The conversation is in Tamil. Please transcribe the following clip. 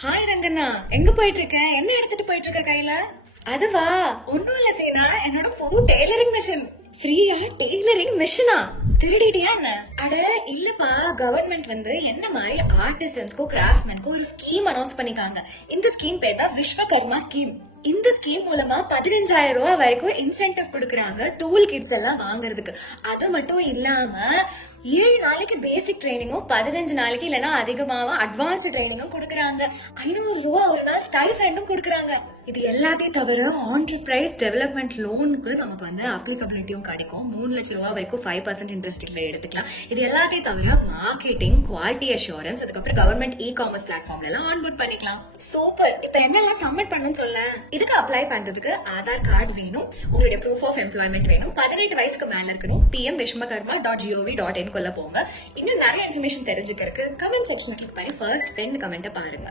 ஹாய் ரங்கண்ணா, எங்க போயிட்டு இருக்க? என்ன எடுத்துட்டு போயிட்டு இருக்க கையில? அதுவா, ஒன்னும் இல்ல சீனா, என்னோட புது டெய்லரிங் மிஷின். ஃப்ரீயா டெய்லரிங் மிஷினா? திருடிட்டியா என்ன? அட இல்லப்பா, கவர்மெண்ட் வந்து என்ன மாதிரி ஆர்டிசன்ஸ்க்கும் கிராஃப்ட்ஸ்மேனுக்கும் ஒரு ஸ்கீம் அனௌன்ஸ் பண்ணிருக்காங்க. இந்த ஸ்கீம் பேர் தான் விஸ்வகர்மா ஸ்கீம். இந்த ஸ்கீம் மூலமா 15,000 ரூபாய் வரைக்கும் இன்சென்டிவ் கொடுக்கறாங்க டூல் கிட்ஸ் எல்லாம் வாங்குறதுக்கு. அது மட்டும் இல்லாம 7 நாளைக்கு பேசிக் ட்ரைனிங்கும் 15 நாளைக்கு இல்லனா அதிகமாவா அட்வான்ஸ்ட் ட்ரைனிங்கும் கொடுக்கறாங்க. 500 ரூபாய் ஒரு நாள் ஸ்டைஃபண்டும் கொடுக்கறாங்க. இது எல்லாத்தையும் தவிர ஆண்டர்பிரைஸ் டெவலப்மெண்ட் லோனுக்கு நமக்கு வந்து அப்ளிகபிலிட்டியும் கிடைக்கும். 3 லட்சம் ரூபாய் வரைக்கும் 5% இன்ட்ரெஸ்ட் எடுத்துக்கலாம். இது எல்லாத்தையும் தவிர மார்க்கெட்டிங், குவாலிட்டி அஷூரன்ஸ், அதுக்கப்புறம் கவர்மெண்ட் இ காமர்ஸ் பிளாட்ஃபார்ம்ல எல்லாம் ஆன்போர்ட் பண்ணிக்கலாம். சூப்பர். இப்ப என்னெல்லாம் சப்மிட் பண்ணணும்னு சொல்ல. இதுக்கு அப்ளை பண்றதுக்கு ஆதார் கார்டு வேணும், உங்களுடைய ப்ரூஃப் ஆஃப் எம்ப்ளாய்மெண்ட் வேணும், 18 வயசுக்கு மேல இருக்கணும், pmvishwakarma.gov.in போங்க. இன்னும் நிறைய இன்ஃபர்மேஷன் தெரிஞ்சுக்கிறதுக்கு கமெண்ட் செக்ஷன் கிளிக் பண்ணி ஃபர்ஸ்ட் 2 கமெண்ட்டை பாருங்க.